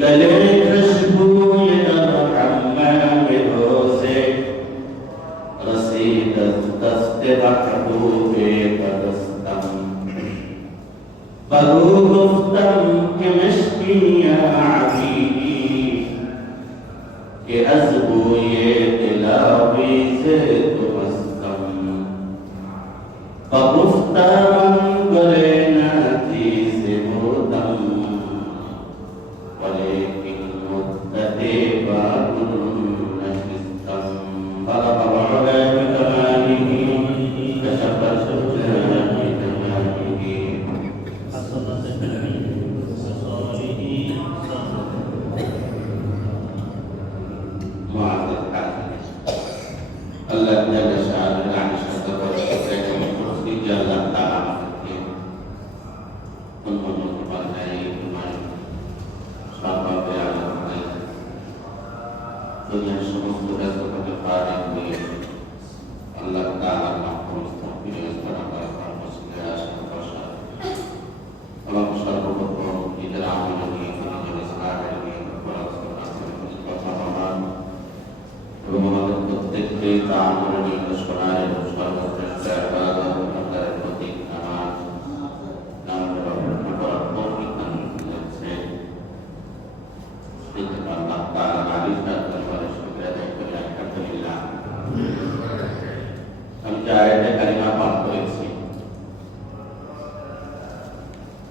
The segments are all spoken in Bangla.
गले खुशबू ये हम्माम रोज़े रसीद दस्ते महबूब बदस्तम बरू गुफ्तम के मिश्किया अबीदी के अज़बू ये दिलावी से तुमस्तम बगुफ्तम गले नाती से मुदम वलेकिन मुद्दते बाकुन नशिस्तम बला बला बिकमालिही Kashaf शुजानी तमालिही Allah Jalla Sha'ala Al-Ashad Al-Shad Al-Kursi Jalla Ta'ala Menuju kepada iman sahabat yang lain dunia semua sudah kepada para ini Allah Ta'ala Mahfuz Ta'ala sekarang dalam segala sesuatu Allah Subhanahu wa Ta'ala di dalam ini jenis sekarang ini Rumah ketik tamu di sekolah dan sekolah terserah antara ketik nama beberapa dan saya sedikit tak lagi dan terbaru sudah terlihat terlihat. Kami cari kalimat apa itu?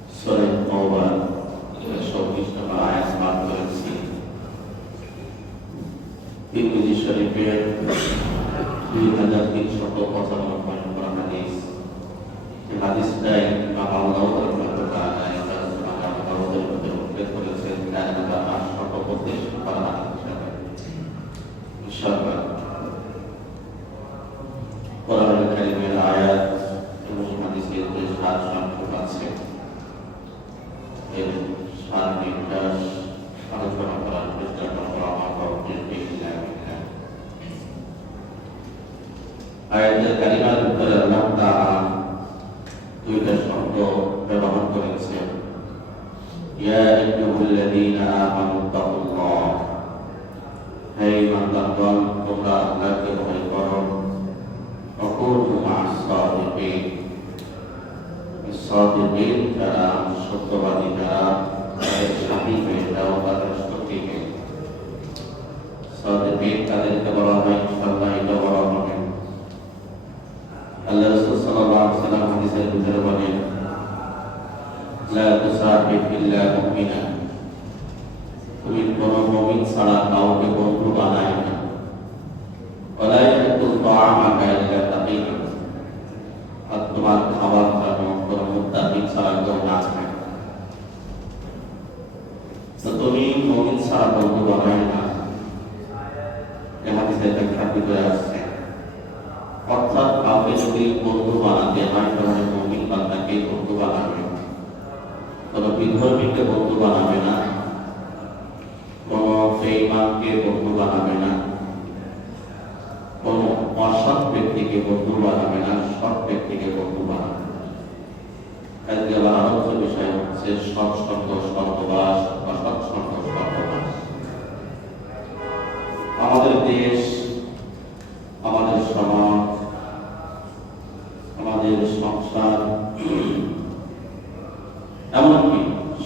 Surah Tawbah Shobis nama ayat sembilan Ibnu Syarifir 2395 hadis. Hadis dari Imam Abu Dawud berkata yang Imam Abu Dawud berkata dan ada satu hadis para hadis. Insyaallah. Quran Karim ayat ini hadis itu sangat kuat. Ini sangat harus orang-orang Kristen orang-orang ayat kalimat dari Allah Ta'ala tujuh contoh berbahan koneksi ya ayyuhalladzina amanu taqullah hai mantan kumra lagi berkorban aqulu ma'as-sadiqin as-sadiqin dalam sotobadi dalam syahid dalam batas seperti sadiqin kadir keberahman insyaallah itu berahman Allah Sallallahu Alaihi Wasallam hadis yang berbunyi La tusahib illa mu'mina Kami kono mu'min salah kau ke bondhu banayna Wala yakul ta'amaka illa taqiyya At tumar khabar kano kono muttaqin salah kau nasme Setumi mu'min salah bondhu banayna Yang hadis yang terkait অর্থাৎ কাউকে যদি বন্ধু বানাতে হয় তাহলে মুমিন বান্দাকে বন্ধু বানাবে কোনো বিধর্মীকে বন্ধু বানাবে না কোনো বেঈমানকে বন্ধু বানাবে না কোনো অসৎ ব্যক্তিকে বন্ধু বানাবে না সৎ ব্যক্তিকে বন্ধু বানাবে আজকে আবার আলোচ্য বিষয় হচ্ছে সৎ সঙ্গ সর্ববাস অসৎ সঙ্গ সর্ববাস আমাদের দেশ আমাদের সমাজ আমাদের সংসার এমনকি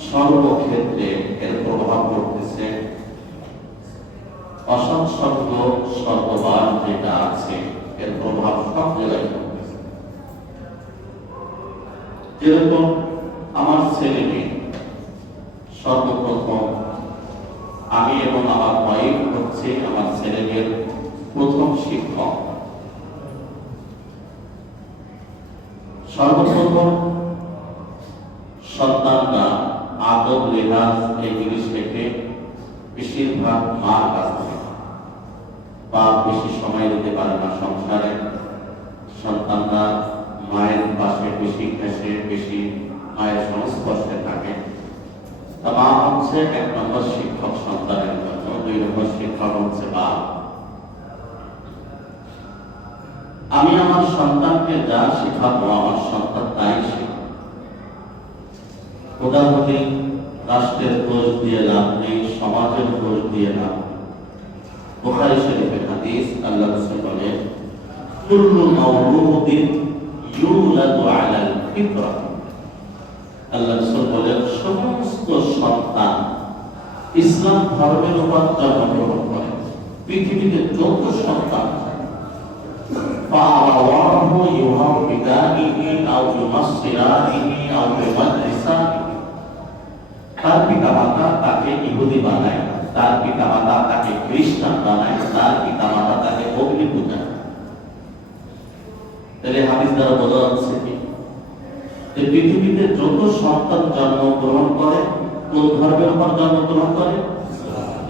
সর্বক্ষেত্রে এর প্রভাব পড়তেছে অসৎ সঙ্গ সর্ববাস যেটা আছে এর প্রভাব সব জায়গায় পড়তেছে যেরকম আমার ছেলে মেয়ে সর্বপ্রথম আমি এবং আমার ওয়াইফ হচ্ছে আমার ছেলে মেয়ের প্রথম শিক্ষক সর্বপ্রথম সন্তানরা আদব লেহাজ এই জিনিস থেকে বেশিরভাগ মার কাছ থেকে বাপ বেশি সময় দিতে পারে না সংসারে সন্তানরা মায়ের পাশে বেশি ঘেঁষে বেশি মায়ের সংস্পর্শে থাকে তা মা হচ্ছে এক নম্বর শিক্ষক সন্তানের জন্য দুই নম্বর শিক্ষক হচ্ছে বাপ আমি আমার সন্তানকে যা শেখাবো আমার সন্তান তাই শিখবে খোদা বলি রাষ্ট্রের দোষ দিয়ে লাভ নেই দিয়ে না। বুখারী শরীফের হাদিস, আল্লাহ রাসূল বলেন, কুল্লু মাওলুদিন ইউলাদু আলাল ফিতরা। আল্লাহ রাসূল বলেন, সমস্ত সন্তান ইসলাম ধর্মের উপর জন্মগ্রহণ করে। পৃথিবীতে যত সন্তান ফাআওয়াহু ইউহাবিদানিহি আও ইউমাসসিরানিহি আও ইউমাদ্দিসানিহি, তার পিতামাতা তাকে ইহুদি বানায়, তার পিতামাতা তাকে খ্রিস্টান বানায়, তার পিতামাতা তাকে অগ্নি পূজায়। তাহলে হাদিস দ্বারা বোঝা যাচ্ছে কি যে পৃথিবীতে যত সন্তান জন্মগ্রহণ করে কোন ধর্মের উপর জন্মগ্রহণ করে?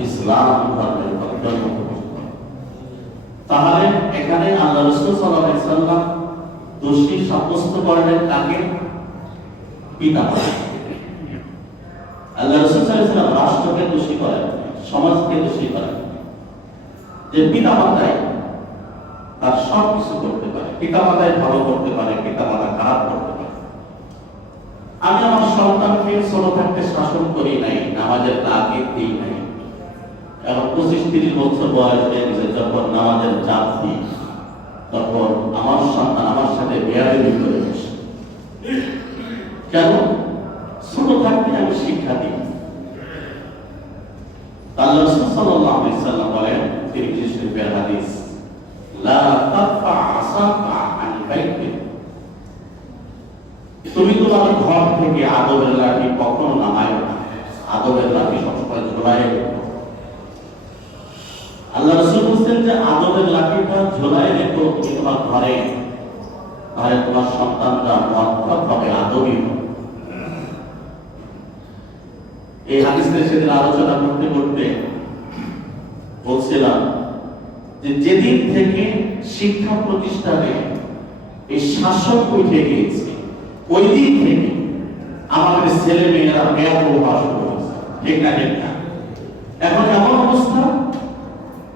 ইসলাম ধর্মের উপর জন্মগ্রহণ করে। তাহলে এখানে আল্লাহ রাসূল সাল্লাল্লাহু আলাইহি সাল্লাম দোষী সাব্যস্ত করলেন কাকে? পিতামাতা। আল্লাহ রাসূল সাল্লাল্লাহু আলাইহি সাল্লাম রাষ্ট্রকে দোষী করেন, সমাজকে দোষী করেন যে পিতামাতাই তার সব কিছু করতে পারে, পিতামাতাই ভালো করতে পারে, পিতামাতা খারাপ করতে পারে। আমি আমার সন্তানকে ছোট থাকতে শাসন করি নাই, নামাজের তাকিদ দিই নাই, এখন 25-30 বছর বয়স হয়ে গেছে, যখন নামাজের চাপ দিই তখন আমার সন্তান আমার সাথে বেয়াদবি করে বসে। কেন? ছোট থাকতে আমি শিক্ষা দিই। আল্লাহ রাসূল সাল্লাল্লাহু আলাইহি সাল্লাম বলেন, তিরমিজি শরীফের হাদিস, লা তারফা আসাকা আন বাইতি, তুমি তোমার ঘর থেকে আদবের লাঠি কখনো নামায়ো না। আদবের লাঠি সবসময় ঝোলায় রেখো। আল্লাহ রাসূল বলেন যে আদবের লাঠিটা ঝোলায় রেখো তুমি তোমার ঘরে, তাহলে তোমার সন্তানরা মহত্তমভাবে আদবী হবে। এই হাদিসের সেদিন আলোচনা করতে করতে বলছিলাম যে যেদিন থেকে শিক্ষা প্রতিষ্ঠানে এই শাসক উঠে গিয়েছে, ওই দিন থেকে আমাদের ছেলে মেয়েরা বেয়াদব শুরু হয়েছে। ঠিক না? ঠিক না? এখন এমন অবস্থা,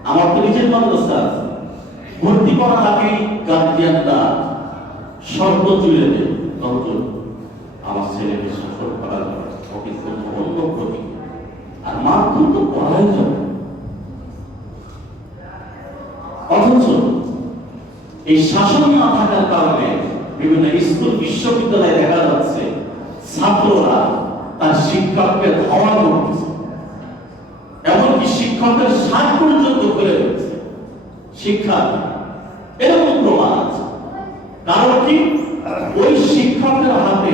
আমার তো নিজের মাদ্রাসা আছে, ভর্তি করার আগেই গার্জিয়ানরা শর্ত তুলে দেয়, আমার ছেলেকে শাসন করা যাবে, ওকে অন্য প্রতি, আর মাধ্যম তো পড়াই যাবে। অথচ এই শাসন না থাকার কারণে বিভিন্ন স্কুল বিশ্ববিদ্যালয়ে দেখা যাচ্ছে ছাত্ররা তার শিক্ষককে ধাওয়া করতেছে, এমনকি শিক্ষকের শাক পর্যন্ত করে দিচ্ছে শিক্ষা। এরকম প্রমাণ আছে। কারণ কি? ওই শিক্ষকের হাতে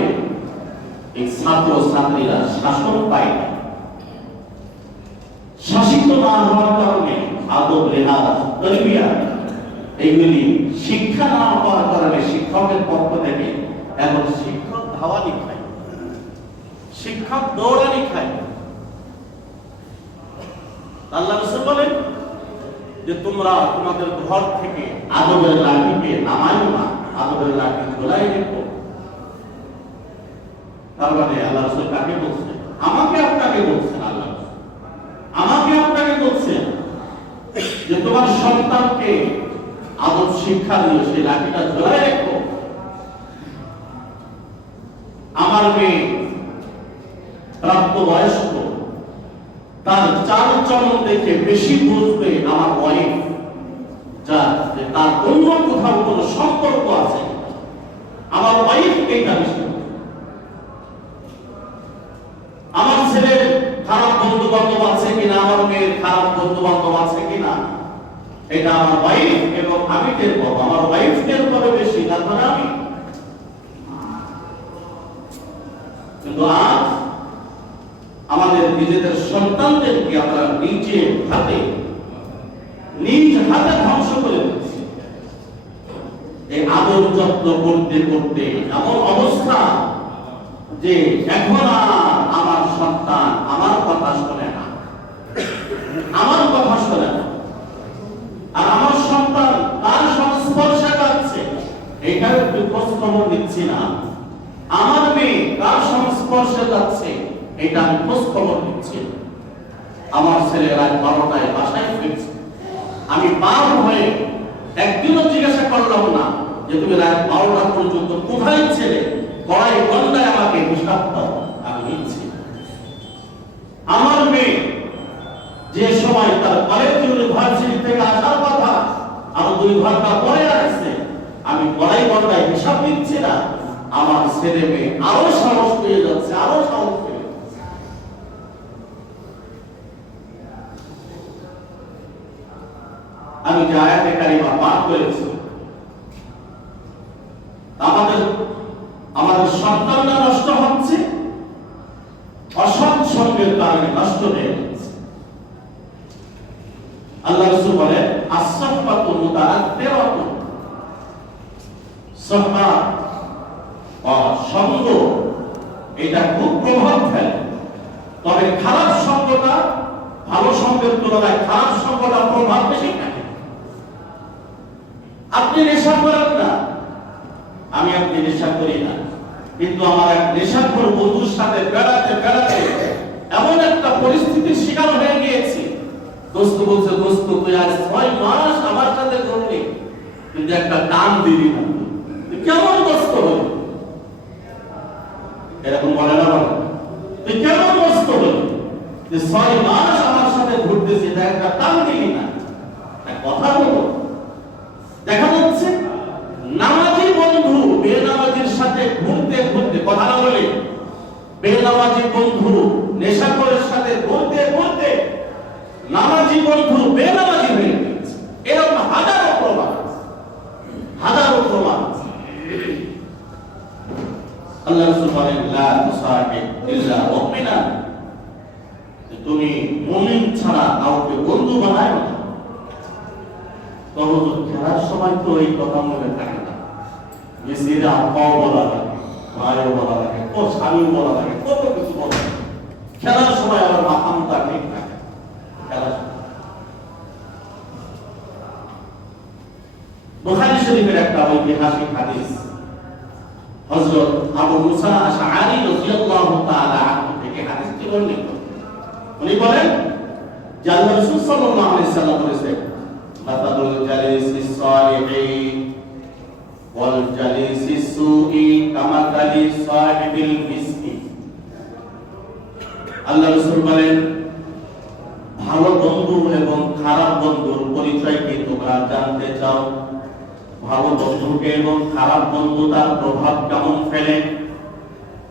এই ছাত্র ছাত্রীরা শাসন পায় না। শাসিত না হওয়ার কারণে আদব, রেহাজ, তরবিয়া এইগুলি শিক্ষা না পাওয়ার কারণে শিক্ষকের পক্ষ থেকে এখন শিক্ষক ধাওয়ানি খায়, শিক্ষক দৌড়ানি খায়। আল্লাহ রাসূল বলেন যে তোমরা তোমাদের ঘর থেকে আদবের লাঠিকে নামাইও না, আদবের লাঠি ঝোলাই রেখো। তার মানে আল্লাহ রাসূল কাকে বলছেন? আমাকে আপনাকে বলছেন। আল্লাহ আমাকে আপনাকে বলছেন যে তোমার সন্তানকে আদব শিক্ষা দিও, সেই লাঠিটা ঝোলাই রেখো। আমার মেয়ে প্রাপ্তবয়স্ক, তার চাল চলন দেখে বেশি বুঝবে আমার ওয়াইফ, তার অন্য কোথাও কোনো সম্পর্ক আছে, আমার ওয়াইফ এইটা বেশি। আমার ছেলের খারাপ বন্ধু বান্ধব আছে কিনা, আমার মেয়ের খারাপ বন্ধু বান্ধব আছে কিনা, এটা আমার ওয়াইফ এবং আমি টের পাবো। আমার ওয়াইফ টের পাবে বেশি, তারপরে আমি। কিন্তু আজ আমাদের নিজেদের সন্তানদেরকে আমরা নিজ হাতে ধ্বংস করে দিচ্ছি। এই আদর যত্ন করতে করতে এমন অবস্থা যে এখন আর আমার সন্তান আমার কথা শোনে না, আমার কথা শোনে না। আর আমার সন্তান তার সংস্পর্শে যাচ্ছে, এটাও একটু খোঁজ খবর নিচ্ছি না। আমার মেয়ে তার সংস্পর্শে যাচ্ছে, এটা আমি খোঁজ খবর নিচ্ছি। আমার ছেলে রাত 12টায় বাসায় ফিরছে, আমি বার হয়ে একদিনও জিজ্ঞাসা করলাম না যে তুমি রাত 12টা পর্যন্ত কোথায় ছিলে, কড়াই গন্ডায় আমাকে হিসাব দাও, আমি নিচ্ছি। আমার মেয়ে যে সময় তার কলেজ ইউনিভার্সিটি থেকে আসার কথা, আরো 2 ঘন্টা পরে আসছে, আমি পড়াই বন্ধায় হিসাব দিচ্ছি না, আমার ছেলে মেয়ে আরো সাহস পেয়ে যাচ্ছে, আরো সাহস পেয়ে যাচ্ছে। আমি যে আয়াতে কারিমা পাঠ করেছি, আমাদের সন্তানরা নষ্ট হচ্ছে, অসৎ সঙ্গের কারণে নষ্ট হয়ে যাচ্ছে। আল্লাহ রাসূল বলে as-suhbatu muta'athiratun, সুহবাত সঙ্গ এটা খুব প্রভাব ফেলে। তবে খারাপ সঙ্গটা ভালো সঙ্গের তুলনায় খারাপ সঙ্গটা প্রভাব বেশি থাকে। আপনি নেশা করেন না, আমি আপনি নেশা করি না, কিন্তু আমার এক নেশাখোর বন্ধুর সাথে বেড়াতে বেড়াতে এমন একটা পরিস্থিতির শিকার হয়ে গিয়েছি, দোস্ত বলছে, দোস্ত তুই আজ 6 মাস আমার সাথে ঘুরলি, কিন্তু একটা টান দিলি না, তুই কেমন দোস্ত হলি? এরকম বলে না, বলে তুই কেমন দোস্ত হলি যে 6 মাস আমার সাথে ঘুরতেছি, একটা টান দিলি না? কথা বলো। দেখা যাচ্ছে নামাজি বন্ধু বেনামাজির সাথে ঘুরতে ঘুরতে, কথা না বলে বেনামাজি বন্ধু নেশাখোরের সাথে ঘুরতে ঘুরতে নামাজি বন্ধু বেনামাজি হয়ে গেছে। এরকম হাজারো প্রমাণ, হাজারো প্রমাণ। আল্লাহ রাসূল বলেন লা তুসাহিব ইল্লা মুমিনা, তুমি মুমিন ছাড়া কাউকে বন্ধু বানায়ো না। তখন খেলার সময় তো এই কথা মনে থাকে না, মেসিরা আপাও বলা লাগে, মায়েও বলা লাগে, ও স্বামীও বলা লাগে, কত কিছু বলা লাগে। খেলার সময় আবার মাথামুতা ঠিক থাকে। খেলার বুখারী শরীফের একটা ঐতিহাসিক হাদিস, হযরত আবু মুসা আশআরী রাদিয়াল্লাহু তাআলা আনহু থেকে হাদিসটি বর্ণিত। উনি বলেন যে আল্লাহ রাসূল সাল্লাল্লাহু আলাইহি সাল্লাম বলেছেন, মাতালুল জালিসিস সালিহিন ওয়াল জালিসিস সুই কামাতালি সাহিবিল মিসকি। আল্লাহ রাসূল বলেন, ভালো বন্ধু এবং খারাপ বন্ধুর পরিচয় কি তোমরা জানতে চাও? ভালো বন্ধুকে এবং খারাপ বন্ধু তার প্রভাব কেমন ফেলে?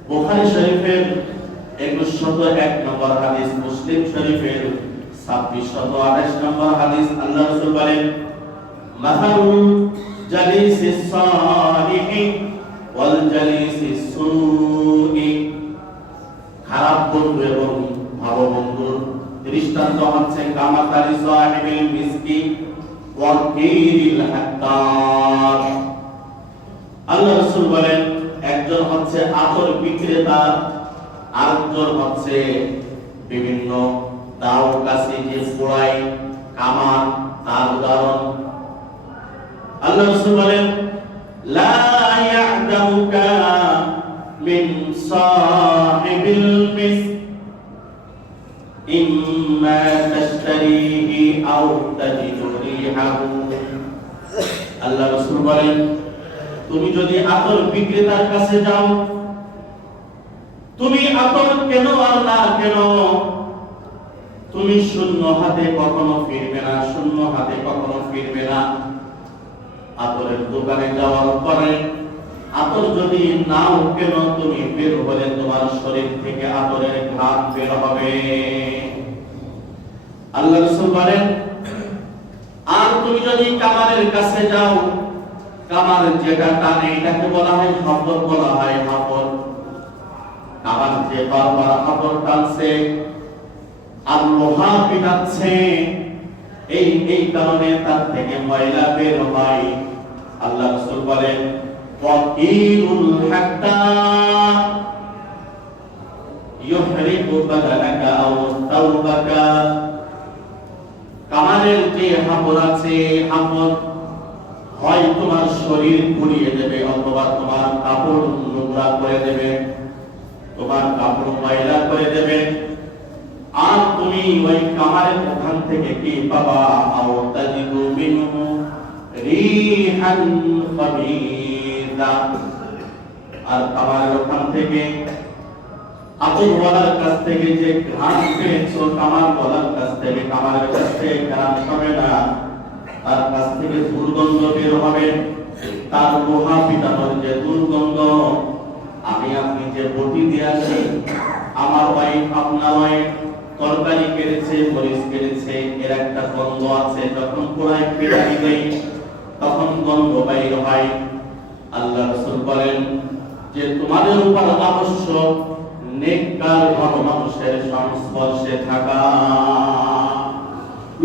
বুখারী শরীফের 2101 নম্বর হাদিস, মুসলিম শরীফের 2628 নম্বর হাদিস। আল্লাহ রাসূল বলেন, মাসালুল জালিসিস সালিহি ওয়াল জালিসিস সুই, খারাপ বন্ধু এবং ভালো বন্ধুর দৃষ্টান্ত হচ্ছে কামাতালি সাহিবিল মিসকি ওয়া কিরিল হাত্তার। আল্লাহ রাসূল বলেন, একজন হচ্ছে আতর বিক্রেতা, আরেকজন হচ্ছে বিভিন্ন দাও কাছে যে পোড়ায় কামান, তার উদাহরণ। আল্লাহ রাসূল বলেন, লা ইয়া'দামুকা মিন সাহিবিল মিসক ইম্মা তাশতারিহি আও তাজিদু রিহাহু। আল্লাহ রাসূল বলেন, তুমি যদি আতর বিক্রেতার কাছে যাও, তুমি আতর কেন আর না কেন, তুমি শূন্য হাতে কখনো ফিরবে না, শূন্য হাতে কখনো ফিরবে না। আতরের দোকানে যাওয়ার পরে আতর যদি নাও কেন, তুমি বের হলে তোমার শরীর থেকে আতরের ঘ্রাণ বের হবে। আল্লাহ রাসূল বলেন, আর তুমি যদি কামারের কাছে যাও, কামার যেটা টানে এটাকে বলা হয় হাফর, বলা হয় হাফর। কামার যে বারবার হাফর টানছে আর লোহা পিটাচ্ছে, এই কারণে তার থেকে ময়লা বের হয়। আল্লাহ রাসূল বলেন, ওয়াকিলুল হাত্তার ইউহরিকু বাদানাকা আও তাওবাকা, কামারের যে হাফর আছে, হাফর হয় তোমার শরীর পুড়িয়ে দেবে অথবা তোমার কাপড় নোংরা করে দেবে, তোমার কাপড় ময়লা করে দেবে। আর তুমি ওই কামারের ওখান থেকে কি পাবা? আও তাজিদু মিনহু রিহান খাবিসা, আর কামারের ওখান থেকে আতরওয়ালার কাছ থেকে যে ঘ্রাণ পেয়েছো, কামারওয়ালার কাছ থেকে কামারের কাছ থেকে ঘ্রাণ হবে না, তার কাছ থেকে দুর্গন্ধ বের হবে, তার লোহা পিটানোর যে দুর্গন্ধ, আমি আপনি যে বটি দিয়ে আসি, আমার ওয়াইফ আপনার ওয়াইফ তরকারি কেটেছে, মরিচ কেটেছে, এর একটা গন্ধ আছে, যখন পোড়ায় পিটানি দেই তখন গন্ধ বাইর হয়। আল্লাহ রাসূল বলেন যে তোমাদের উপর আবশ্যক নেককার ভালো মানুষের সংস্পর্শে থাকা।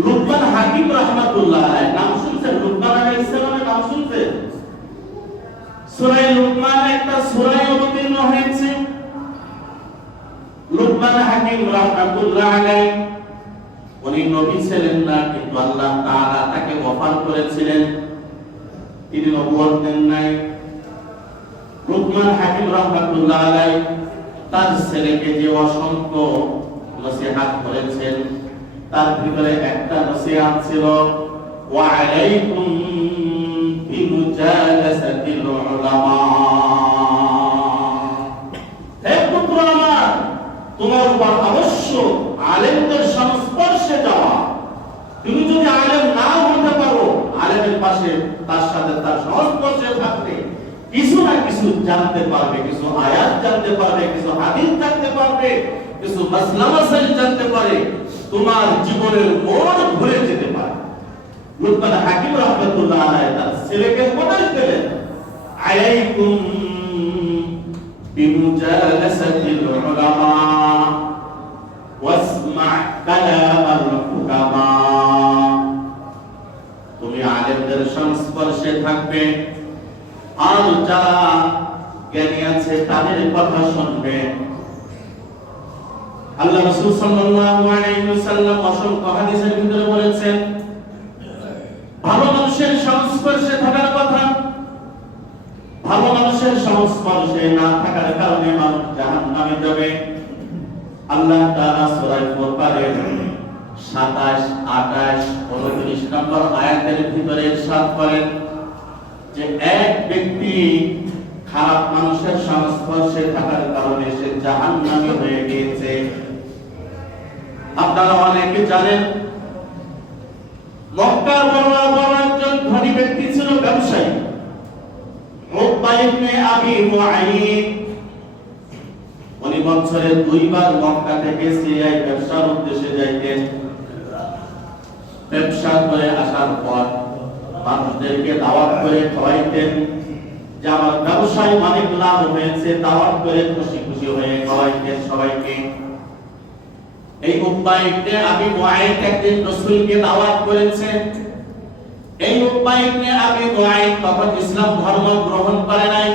লুকমান হাকিম রাহমাতুল্লাহ আলাইহি নাম শুনছেন? লুকমান আলাইহিস সালামের নাম শুনছেন? সূরা লুকমান একটা সূরা অবতীর্ণ হয়েছে। লুকমান হাকিম রাহমাতুল্লাহ আলাইহি উনি নবী ছিলেন না, কিন্তু আল্লাহ তাআলা তাকে ওয়াফাত করেছিলেন, তিনি নবুয়ত দেন নাই। লুকমান হাকিম রাহমাতুল্লাহ আলাইহি তার ছেলেকে যে অসংখ্য নসিহত করেছেন, তার ভিতরে একটা নসিহত ছিল ওয়া আলাইকুম বিমুজালাসাতিল উলামা। হে পুত্র আমার, তোমার উপর অবশ্যক আলেমদের সংস্পর্শে যাওয়া। তুমি যদি আলেম না হতে পারো, আলেমের পাশে তার সাথে তার সংস্পর্শে থাকতে কিছু না কিছু জানতে পারবে, কিছু আয়াত জানতে পারবে, কিছু হাদিস জানতে পারবে, কিছু মাসলা মাসাইল জানতে পারে, তোমার জীবনের মোড় ঘুরে যেতে পারে। লুকমান হাকিম রাহমাতুল্লাহ আলাইহি তার ছেলেকে উপদেশ দিলেন, আলাইকুম বিমুজালাসাতিল উলামা ওয়াসমা কালামাল হুকামা। তুমি আলেমদের সংস্পর্শে থাকবে, আর যারা জ্ঞানী আছে তাদের কথা শুনবে। আল্লাহ রাসূল সাল্লাল্লাহু আলাইহি ওয়াসাল্লাম অসংখ্য হাদিসের ভিতরে বলেছেন ভালো মানুষের সংস্পর্শে থাকার কথা। ভালো মানুষের সংস্পর্শে না থাকার কারণে মানুষ জাহান্নামে যাবে। আল্লাহ তাআলা সূরা ফুরকানের 27, 28, 29 নম্বর আয়াতের ভিতরে ইরশাদ করেন যে এক ব্যক্তি খারাপ মানুষের সংস্পর্শে থাকার কারণে সে জাহান্নামী হয়ে গিয়েছে। আপনারা অনেকে জানেন মক্কার বড় একজন ধনী ব্যক্তি ছিল, ব্যবসায়ী, উকবা ইবনে আবি মুআইদ। উনি বছরে 2 বার মক্কা থেকে সিরিয়ায় ব্যবসার উদ্দেশ্যে যাইতেন। ব্যবসা করে আসার পর মানুষদেরকে দাওয়াত করে খাওয়াইতেন, যে আমার ব্যবসায় অনেক লাভ হয়েছে, দাওয়াত করে খুশি খুশি হয়ে খাওয়াইতেন সবাইকে। এই উকবা ইবনে আবি মুআইদ একদিন রাসূলকে দাওয়াত করেছেন। এই উকবা ইবনে আবি মুআইদ তখন ইসলাম ধর্ম গ্রহণ করে নাই।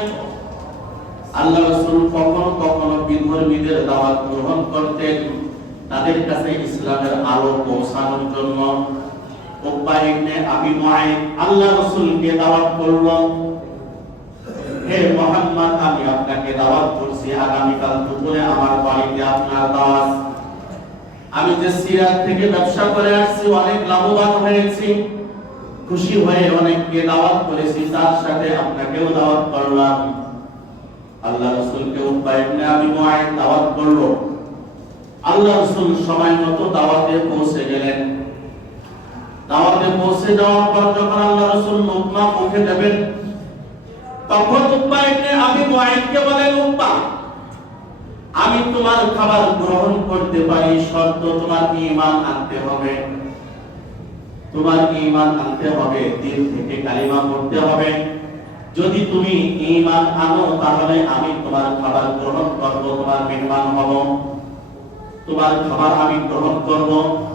আল্লাহ রাসূল কখনো কখনো বিধর্মীদের দাওয়াত গ্রহণ করতেন, তাদের কাছে ইসলামের আলো পৌঁছানোর জন্য। উকবা ইবনে আবি মুআইদ আল্লাহ রাসূলকে দাওয়াত করল, হে মুহাম্মদ, আমি আপনাকে দাওয়াত করছি, আগামীকাল দুপুরে আমার বাড়িতে আপনার দাওয়াত। আমি যে সিরিয়া থেকে ব্যবসা করে আসছি, অনেক লাভবান হয়েছি, খুশি হয়ে অনেককে দাওয়াত করেছি, তার সাথে আপনাকেও দাওয়াত করলাম। আল্লাহ রাসূলকে উকবা ইবনে আবি মুআইদ দাওয়াত করল। আল্লাহ রাসূল সময় মতো দাওয়াতে পৌঁছে গেলেন। দাওয়াতে পৌঁছে যাওয়ার পর যখন আল্লাহ রাসূল লোকমা মুখে দেবেন, তখন উকবা ইবনে আবি মুআইদকে বলেন, উকবা, আমি তোমার খাবার গ্রহণ করতে পারি, শর্ত তোমার ঈমান আনতে হবে। তোমার ঈমান আনতে হবে, দিল থেকে কালিমা পড়তে হবে। যদি তুমি ঈমান আনো তাহলে আমি তোমার খাবার গ্রহণ করব, তোমার মেহমান হব, তোমার খাবার আমি গ্রহণ করব।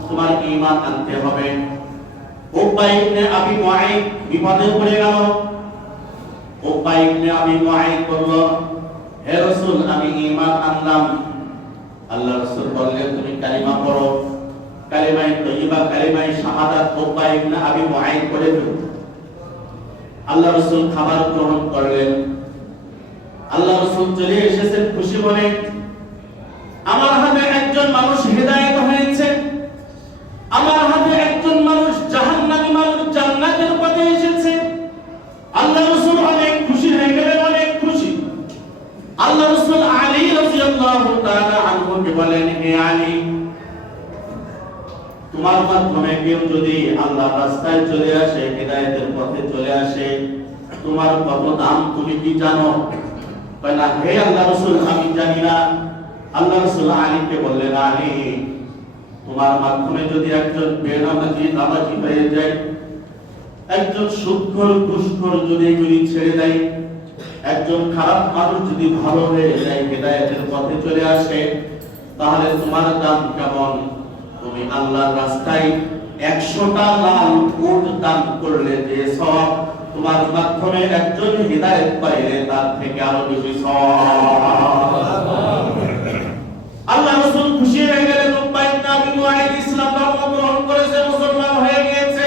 তোমার ঈমান আনতে হবে। উকবা ইবনে আবি মুআইদ বিপদে পড়ে গেল। উকবা ইবনে আবি মুআইদ বলল, হে রাসূল, আমি ঈমান আনলাম। আল্লাহ রাসূল বললেন, তুমি কালিমা পড়ো। কালিমায়ে তাইয়্যিবা, কালিমায়ে শাহাদাত উকবা ইবনে আবি মুআইদ পড়ে ফেলল। আল্লাহ রাসূল খাবার গ্রহণ করলেন। আল্লাহ রাসূল চলে এসেছেন খুশি মনে, আমার হাতে একজন মানুষ হেদায়েত হয়েছে, আমার হাতে একজন মানুষ জাহান্নামী মানুষ জান্নাতের পথে এসেছে। আল্লাহ রাসূল অনেক খুশি হয়ে গেলেন, অনেক খুশি। আল্লাহ রাসূল আলী রাদিয়াল্লাহু তাআলা আনহুকে বলেন, হে আলী, তোমার মাধ্যমে কেউ যদি আল্লাহর রাস্তায় চলে আসে, হিদায়াতের পথে চলে আসে, তোমার কত দাম তুমি কি জানো? কয় না, হে আল্লাহ রাসূল, আমি জানি না। আল্লাহ রাসূল আলীকে বললেন, আলী, তোমার মাধ্যমে যদি একজন বেনামাজি নামাজি হয়ে যায়, একজন সুদখোর ঘুষখোর যদি এগুলি ছেড়ে দেয়, একজন খারাপ মানুষ যদি ভালো হয়ে যায়, হিদায়াতের পথে চলে আসে, তাহলে তোমার দাম কেমন? তুমি আল্লাহর রাস্তায় 100টা লাল উট দান করলে যে সওয়াব, তোমার মাধ্যমে একজন হিদায়াত পাইলে তার থেকে আরো বেশি সওয়াব। আল্লাহ রাসূল খুশি হয়ে গেলেন। উকবা ইবনে আবি মুআইদ ইসলাম ধর্ম গ্রহণ করেছে, মুসলমান হয়ে গিয়েছে।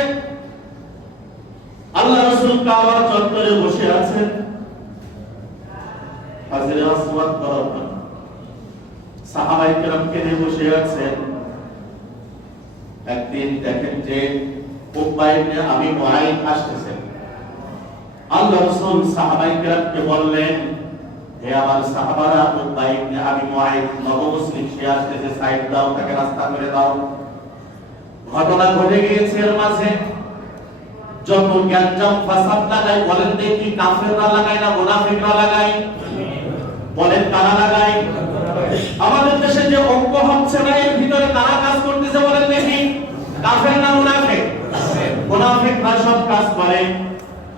আল্লাহ রাসূল কাবা চত্বরে বসে আছেন, হাজরে আসওয়াদ বরাবর সাহাবায়ে কেরামকে নিয়ে বসে আছেন। একদিন দেখেন যে উকবা ইবনে আবি মুআইদ আসতেছেন। আল্লাহ রাসূল সাহাবায়ে কেরামকে বললেন, হে আমার সাহাবারা, উকবা ইবনে আবি মুআইদ নবমুসলিম সে আসতেছে, সাইড দাও, তাকে রাস্তা করে দাও। ঘটনা ঘটে গিয়েছে এর মাঝে। যত গ্যাঞ্জাম ফাসাদ লাগায়, বলেন দেখি কাফেররা লাগায় না মুনাফিকরা লাগায়? বলেন কারা লাগায়? আমাদের দেশে যে ঐক্য হচ্ছে না, এর ভিতরে কারা কাজ করতেছে বলেন দেখি? কাফের না মুনাফিক? মুনাফিকরা সব কাজ করে।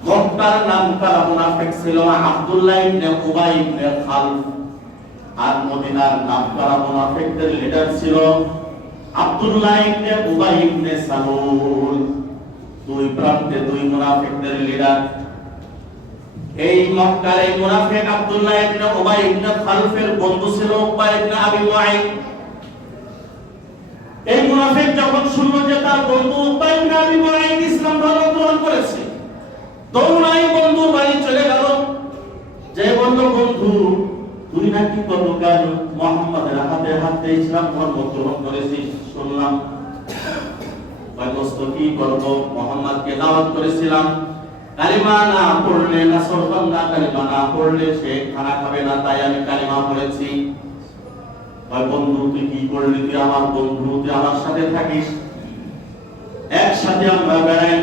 মক্কার নাম করা মুনাফিক ছিল আব্দুল্লাহ ইবনে উবাই ইবনে খালফ, আর মদিনার নাম করা মুনাফিকদের লিডার ছিল আব্দুল্লাহ ইবনে উবাই ইবনে সালুল। দুই প্রান্তে দুই মুনাফিকদের লিডার। এই মক্কার এই মুনাফিক আব্দুল্লাহ ইবনে উবাই ইবনে খালফের বন্ধু ছিল উকবা ইবনে আবি মুআইদ। এই মুনাফিক যখন শুনল যে তার বন্ধু উকবা ইবনে আবি মুআইদ ইসলাম ধর্ম গ্রহণ করেছে, দৌড়াই বন্ধুর বাড়ি চলে গেল। যে বলল, বন্ধু, তুই নাকি গতকাল মুহাম্মাদের হাতে হাতে ইসলাম ধর্ম গ্রহণ করেছিস শুনলাম। দোস্ত, কি করব? মুহাম্মাদকে দাওয়াত করেছিলাম, কালিমা না পড়লে না সরকান্না, কালিমা না পড়লে সে খানা খাবে না, তাই আমি কালিমা পড়েছি। বন্ধু, তুই কি করলি? তুই আমার বন্ধু, তুই আমার সাথে থাকিস, একসাথে আমরা বেড়াই,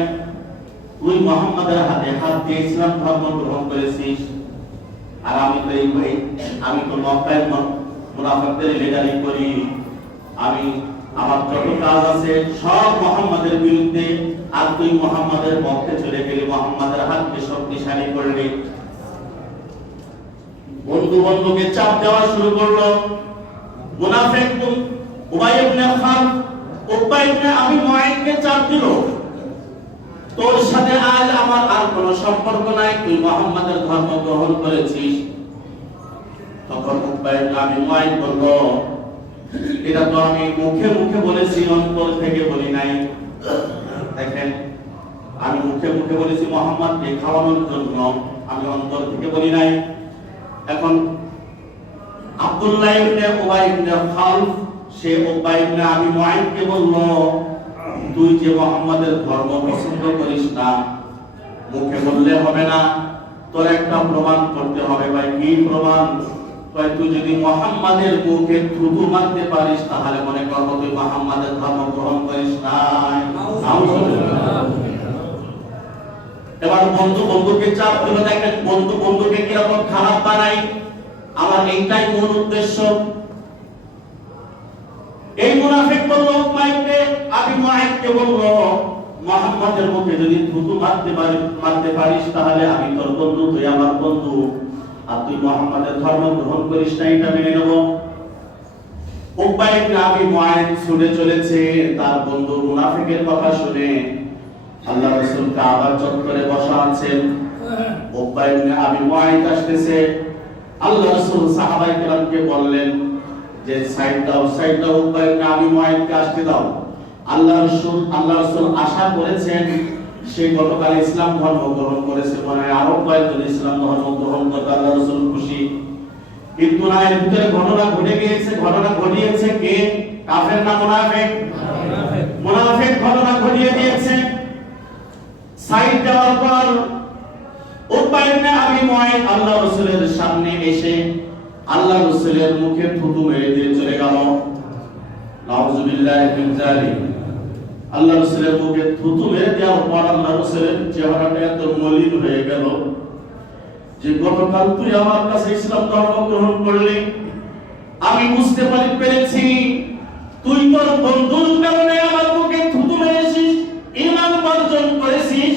তুই মুহাম্মাদের হাতে হাত দিয়ে ইসলাম ধর্ম গ্রহণ করেছিস, আর আমি তো আমি তো মক্কায় মুনাফিকদের লিডারি করি। আমি আমার যত কাজ আছে সব মুহাম্মাদের বিরুদ্ধে, আর তুই মুহাম্মাদের পক্ষে চলে গেলি, মুহাম্মাদের হাতকে শক্তিশালী করলি। বন্ধু বন্ধুকে চাপ দেওয়া শুরু করলো। মুনাফিক উবাই ইবনে খালফ উকবা ইবনে আবি মুআইদকে চাপ দিল, তোর সাথে আজ আমার আর কোনো সম্পর্ক নাই, তুই মুহাম্মাদের ধর্ম গ্রহণ করেছিস। তখন উকবা ইবনে আবি মুআইদ বলল, এটা তো আমি মুখে মুখে বলেছি, অন্তর থেকে বলি নাই। দেখেন, আমি মুখে মুখে বলেছি মুহাম্মাদকে খাওয়ানোর জন্য, আমি অন্তর থেকে বলি নাই। এখন আব্দুল্লাহ ইবনে উবাই ইবনে খালফ সে উকবা ইবনে আবি মুআইদকে বলল, তুই যে মুহাম্মাদের ধর্ম পছন্দ করিস না, মুখে বললে হবে না, তোর একটা প্রমাণ করতে হবে। ভাই, কি প্রমাণ? তুই যদি মুহাম্মাদের মুখে থুতু মারতে পারিস, তাহলে মনে করব তুই মুহাম্মাদের ধর্ম গ্রহণ করিস না। এবার বন্ধু বন্ধুকে চাপ দিল। দেখেন, বন্ধু বন্ধুকে কিরকম খারাপ বানাই। আমার এইটাই মূল উদ্দেশ্য। এই মুনাফিক বলল, উকবা ইবনে আবি মুআইদকে বলল, মুহাম্মাদের মুখে যদি থুতু মারতে পারিস, তাহলে আমি তোর বন্ধু, তুই আমার বন্ধু, আর তুই মুহাম্মাদের ধর্ম গ্রহণ করিস না, এটা মেনে নেব। উকবা ইবনে আবি মুআইদ শুনে চলেছে তার বন্ধু মুনাফিকের কথা শুনে। আল্লাহ রাসূল কাবা চত্বরে বসা আছেন, উকবা ইবনে আবি মুআইদ আসতেছে। আল্লাহ রাসূল সাহাবায়ে কেরামকে বললেন যে সাইড দাও, সাইড দাও, উকবা ইবনে আবি মুআইদকে আসতে দাও। আল্লাহ রাসূল আশা করেছেন সে গতকাল ইসলাম ধর্ম গ্রহণ করেছে, মানে আরো কয়েকজন ইসলাম ধর্ম গ্রহণ করবে, আল্লাহ রাসূল খুশি। কিন্তু না, এর ভিতরে ঘটনা ঘটে গিয়েছে। ঘটনা ঘটিয়েছে কে? কাফের না মুনাফিক? মুনাফিক ঘটনা ঘটিয়ে দিয়েছে। সাইড দেওয়ার পর উকবা ইবনে আবি মুআইদ আল্লাহ রাসূলের সামনে এসে আল্লাহ রাসূলের মুখে থুতু মেরে দিয়ে চলে গেল। নাউযুবিল্লাহি মিন যালিক। আল্লাহ রাসূলের মুখে থুতু মেরে দেওয়ার পর আল্লাহ রাসূলের চেহারাটা এত মলিন হয়ে গেল যে গতকাল তুই আমার কাছে ইসলাম ধর্ম গ্রহণ করলি, আমি বুঝতে পেরেছি তুই তোর বন্ধুর কারণে আমার মুখে থুতু মেরেছিস, ঈমান বর্জন করেছিস।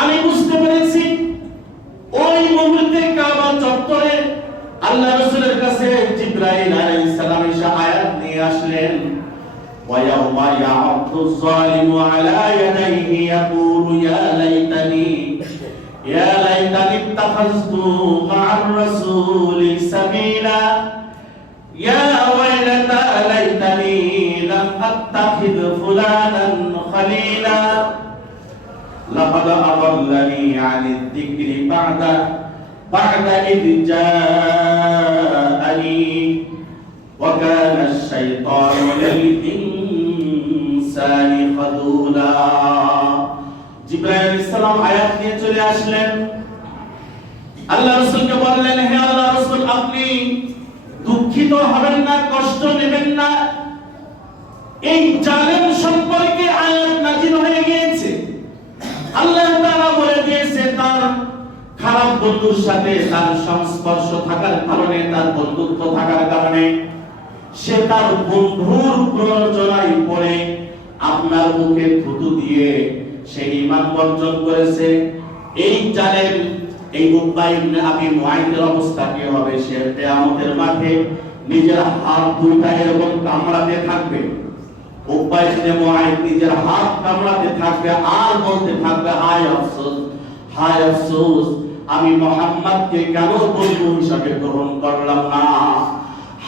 আমি বুঝতে পেরেছি। ওই মুহূর্তে কাবা চত্বরে আল্লাহ রাসূলের কাছে জিবরাইল আলাইহিস সালাম এসে আয়াত নিয়ে আসলেন, ওয়া ইয়াউমা ইয়া'আদু যালিমু আলা ইয়াদাইহি ইয়াকুলু ইয়া লাইতানি ইত্তাখাযতু মা'আর রাসূলি সাবিলা ইয়া ওয়াইলাতা লাইতানি লাম আত্তাখিয ফুলানান খলিলা লাকাদ আদাল্লানি আনিদ যিকরি বা'দা ইয জাআনি ওয়া কানা আশ-শাইতানু লিল ইনসানি খাযুলা। জিবরাইল আলাইহিস সালাম আয়াত নিয়ে চলে আসলেন, আল্লাহ রাসূলকে বললেন, হে আল্লাহ রাসূল, আপনি দুঃখিত হবেন না, কষ্ট নেবেন না। এই জালেম সম্পর্কে আয়াত নাযিল হয়ে গিয়েছে। আল্লাহ তাআলা বলে দিয়েছে তার খারাপ বন্ধুর সাথে তার সংস্পর্শ থাকার কারণে, তার বন্ধুত্ব থাকার কারণে সে তার বন্ধুর প্ররোচনায় পড়ে আপনার মুখে থুতু দিয়ে সে ঈমান বর্জন করেছে। এই জালেম, এই উকবা ইবনে আবি মুআইতের অবস্থা কি হবে? সে কিয়ামতের মাঠে নিজের হাত দুইটা এরকম কামড়াতে থাকবে। উকবা ইবনে মুআইত নিজের হাত কামড়াতে থাকবে আর বলতে থাকবে, হায় আফসোস, হায় আফসোস, আমি মুহাম্মদকে কেন বন্ধু হিসাবে গ্রহণ করলাম না।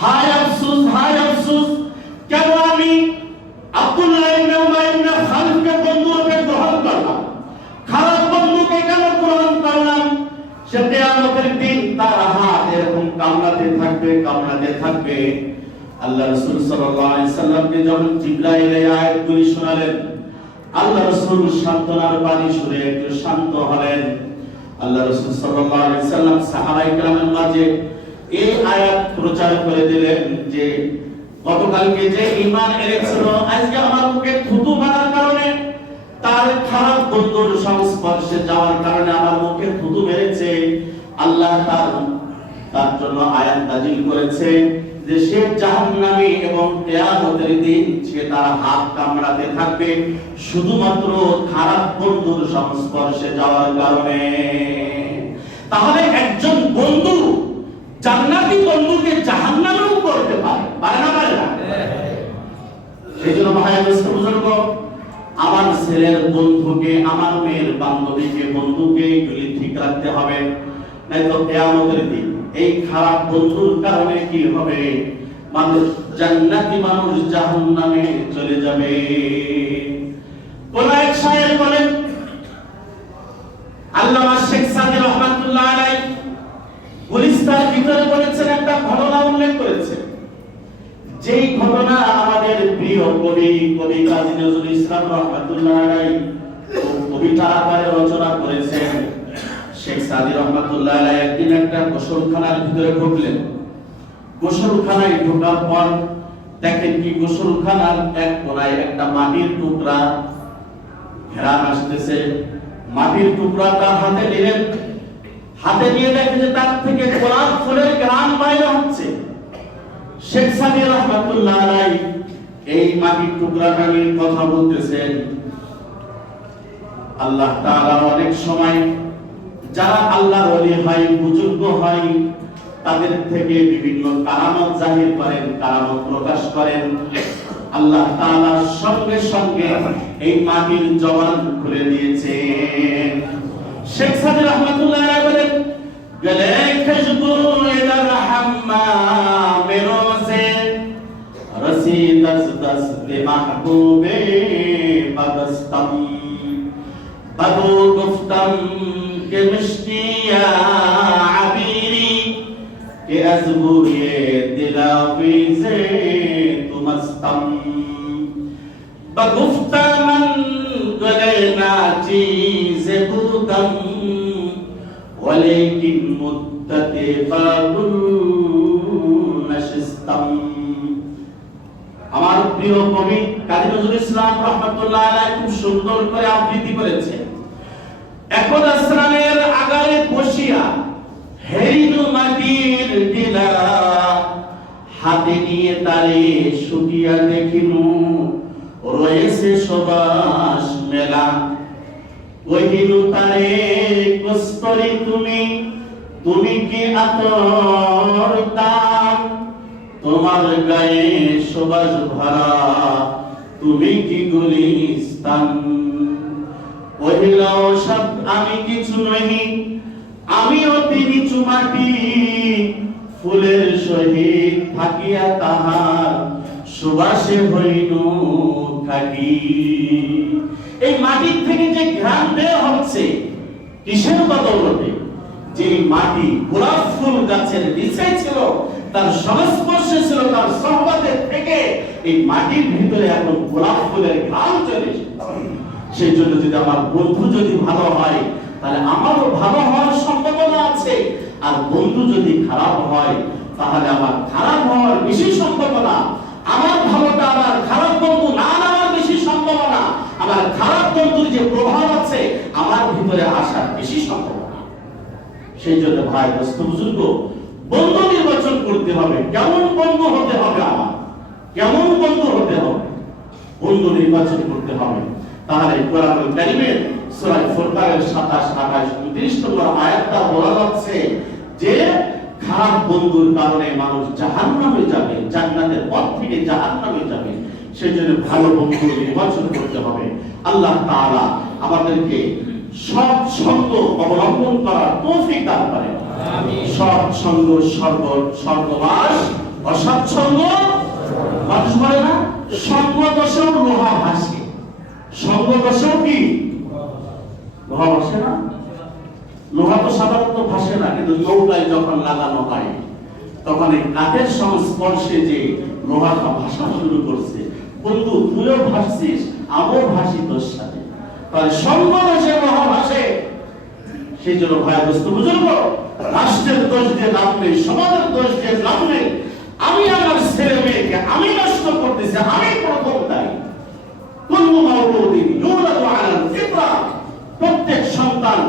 হায় আফসোস, হায় আফসোস, কেন আমি আব্দুল্লাহ ইবনে উমাইর ইবনে খালিদকে বন্ধু রূপে গ্রহণ করলাম, খারাপ বন্ধুকে কেন গ্রহণ করলাম। সে কিয়ামতের দিন তার হাত এরকম কামড়াতে থাকবে, কামড়াতে থাকবে। আল্লাহ রাসূল সাল্লাল্লাহু আলাইহি সাল্লামকে যখন জিবরাইল এই আয়াতগুলি শোনালেন, আল্লাহ রাসূল সান্ত্বনার বাণী শুনে একটু শান্ত হলেন। আল্লাহ রাসূল সাল্লাল্লাহু আলাইহি সাল্লাম সাহাবায়ে কেরামের মাঝে এই আয়াত প্রচার করে দিলেন যে গতকালকে যে ঈমান এনেছিল, আজকে আমার মুখে থুতু মারার কারণে, তার খারাপ বন্ধুর সংস্পর্শে যাওয়ার কারণে আমার মুখে থুতু মেরেছে। আল্লাহ তার জন্য আয়াত নাযিল করেছে যে সে জাহান্নামী এবং কিয়ামতের দিন সে তার হাত কামড়াতে থাকবে শুধুমাত্র খারাপ বন্ধুর সংস্পর্শে যাওয়ার কারণে। তাহলে একজন বন্ধু জান্নাতি বন্ধুকে জাহান্নামেও করতে পারে, পারে না? পারে না? সেজন্য ভাইয়া বুজুর্গ, আমার ছেলের বন্ধুকে, আমার মেয়ের বান্ধবীকে, বন্ধুকে এগুলি ঠিক রাখতে হবে, নয়তো কিয়ামতের দিন এই খারাপ বন্ধুর কারণে কি হবে? মানুষ জান্নাতি, মানুষ জাহান্নামে চলে যাবে। কোন এক শায়ের বলেন, আল্লামা শেখ সাদি রহমাতুল্লাহ আলাইহি গুলিস্তার ভিতরে বলেছেন, একটা ঘটনা উল্লেখ করেছেন, যেই ঘটনা আমাদের প্রিয় কবি কাজী নজরুল ইসলাম রহমাতুল্লাহ আলাইহি কবিতা আকারে রচনা করেছেন। শেখ সাদি রহমাতুল্লাহ আলাইহি একদিন একটা গোসলখানার ভিতরে ঢুকলেন। গোসলখানায় ঢোকার পর দেখেন কি, গোসলখানার এক কোণায় একটা মাটির টুকরা ঘেরান আসতেছে। মাটির টুকরাটা হাতে নিলেন, হাতে নিয়ে দেখেন যে তার থেকে গোলাপ ফুলের ঘ্রাণ বাইরে হচ্ছে। শেখ সাদি রহমাতুল্লাহ আলাইহি এই মাটির টুকরাটা নিয়ে কথা বলতেছেন। আল্লাহ তাআলা অনেক সময় যারা আল্লাহর ওলি হয়, বুজুর্গ হয়, তাদের থেকে বিভিন্ন কারামত জাহির করেন, কারামত প্রকাশ করেন। আল্লাহ তাআলা সঙ্গে সঙ্গে এই মাটির জবান খুলে দিয়েছেন। শেখ সাদি রহমাতুল্লাহ আলাইহি বলেন, গলে খুশবু ইদার হাম্মাম রোজে রসি দস্ত মাহবুবে বদস্তম বদু গুফতম के मिश्तिया आबीरी के अज़बुए दिलाफिज़े तुमस्तम बगुफ्ता मन गले नाचीज़े बूदम वलेकिन मुद्दते बाबुल नशिस्तम। আমার প্রিয় কবি কাজী নজরুল ইসলাম রাহমাতুল্লাহ আলাইহি খুব সুন্দর করে আবৃত্তি করেছেন। এখন আসরানের আগারে বসিয়া হেরিনু মাটির ডিলা হাতে নিয়ে তারে শুকিয়া দেখিনু রয়েছে সবাস মেলা। কহিনু তারে কস্তরি তুমি কি আতর দাম, তোমার গায়ে সবাস ভরা তুমি কি গুলিস্তান। কহিলাও সব আমি কিছু নহি, আমি অতি নিচু মাটি, ফুলের সহিত থাকিয়া তাহার সুবাসে হইল থাকি। এই মাটির থেকে যে ঘ্রাণ বের হচ্ছে কিসের বদৌলতে? যে মাটি গোলাপ ফুল গাছের নিচে ছিল, তার সংস্পর্শে ছিল, তার সহবতে থেকে এই মাটির ভিতরে এখন গোলাপ ফুলের ঘ্রাণ চলে এসেছে। সেই জন্য যদি আমার বন্ধু যদি ভালো হয় তাহলে আমারও ভালো হওয়ার সম্ভাবনা আছে, আর বন্ধু যদি খারাপ হয় তাহলে আমার খারাপ হওয়ার বেশি সম্ভাবনা। আমার ভালোটা আমার খারাপ বন্ধু না নেওয়ার বেশি সম্ভাবনা, আমার খারাপ বন্ধুর যে প্রভাব আছে আমার ভিতরে আসার বেশি সম্ভাবনা। সেই জন্য ভাই দোস্ত বুজুর্গ, বন্ধু নির্বাচন করতে হবে। কেমন বন্ধু হতে হবে আমার, কেমন বন্ধু হতে হবে, বন্ধু নির্বাচন করতে হবে। তাহলে কোরআনুল কারীমের সূরা ফুরকানের 27, 28, 29 নম্বর আয়াতটা বলা যাচ্ছে যে খারাপ বন্ধুর কারণে মানুষ জাহান্নামে যাবে, জান্নাতের পথ থেকে জাহান্নামে যাবে। সেজন্য ভালো বন্ধু নির্বাচন করতে হবে। আল্লাহ তাআলা আমাদেরকে সৎ সঙ্গ অবলম্বন করার তৌফিক দান করেন। আমিন। সৎ সঙ্গ স্বর্গবাস, অসৎ সঙ্গ মানুষ বলে না সঙ্গ দোষেও লোহা ভাসে। সঙ্গ দোষেও কি লোহা ভাসে না? লোহা তো সাধারণত ভাসে না, কিন্তু নৌকায় যখন লাগানো হয় তখন এই কাঠের সংস্পর্শে যে লোহাটা ভাসা শুরু করছে, বন্ধু তুইও ভাসছিস আমিও ভাসি তোর সাথে, তাহলে সঙ্গ দোষে লোহা ভাসে। সেই জন্য ভাই দোস্ত বুজুর্গ, রাষ্ট্রের দোষ দিয়ে লাভ নেই, সমাজের দোষ দিয়ে লাভ নেই। আমি আমার ছেলে মেয়েকে আমি নষ্ট করতেছি, আমি প্রথম দায়ী। প্রত্যেক সন্তান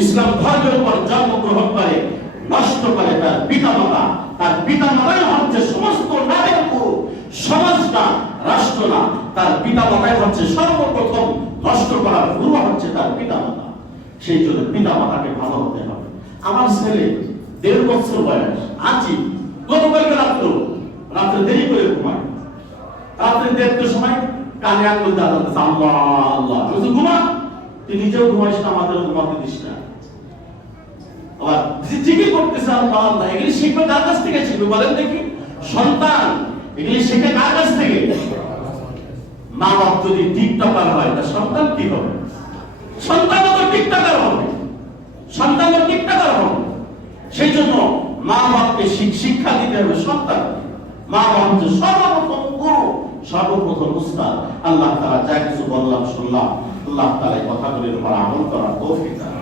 ইসলাম ধর্মের উপর জন্মগ্রহণ করে নষ্ট করে তার পিতামাতা। তার পিতামাতাই হচ্ছে সমস্ত নারীর গুরু, সমাজটা রাষ্ট্র না। তার পিতামাতাই হচ্ছে সর্বপ্রথম নষ্ট করার গুরু হচ্ছে তার পিতামাতা। সেই জন্য পিতামাতাকে ভালো হতে হবে। আমার ছেলে 1.5 বছর বয়স, আছি গতকালকে রাত্রে দেরি করে ঘুমায়, রাত্রে 1:30টার সময় কানে আঙুল দাদা আল্লাহ আল্লাহ ঘুমা, তুই নিজেও ঘুমাইস না, আমাদের ঘুমাতে দিস না। আবার জিজ্ঞেস করতেছে আল্লাহ আল্লাহ, এগুলি শিখবে কার কাছ থেকে? শিখবে বলেন দেখি সন্তান, এগুলি শিখে কার কাছ থেকে? মা বাপ যদি টিকটকার হয় তা সন্তান কি হবে? সন্তানও তো টিকটকার হবে, সন্তানও টিকটকার হবে। সেই জন্য মা বাপকে শিক্ষা দিতে হবে সন্তান। মা বাপ হচ্ছে সর্বপ্রথম গুরু, সর্বপ্রথম উস্তাদ। আল্লাহ তাআলা যা কিছু বললাম শুনলাম, আল্লাহ তাআলা এই কথাগুলির উপর আমল করার তৌফিক দান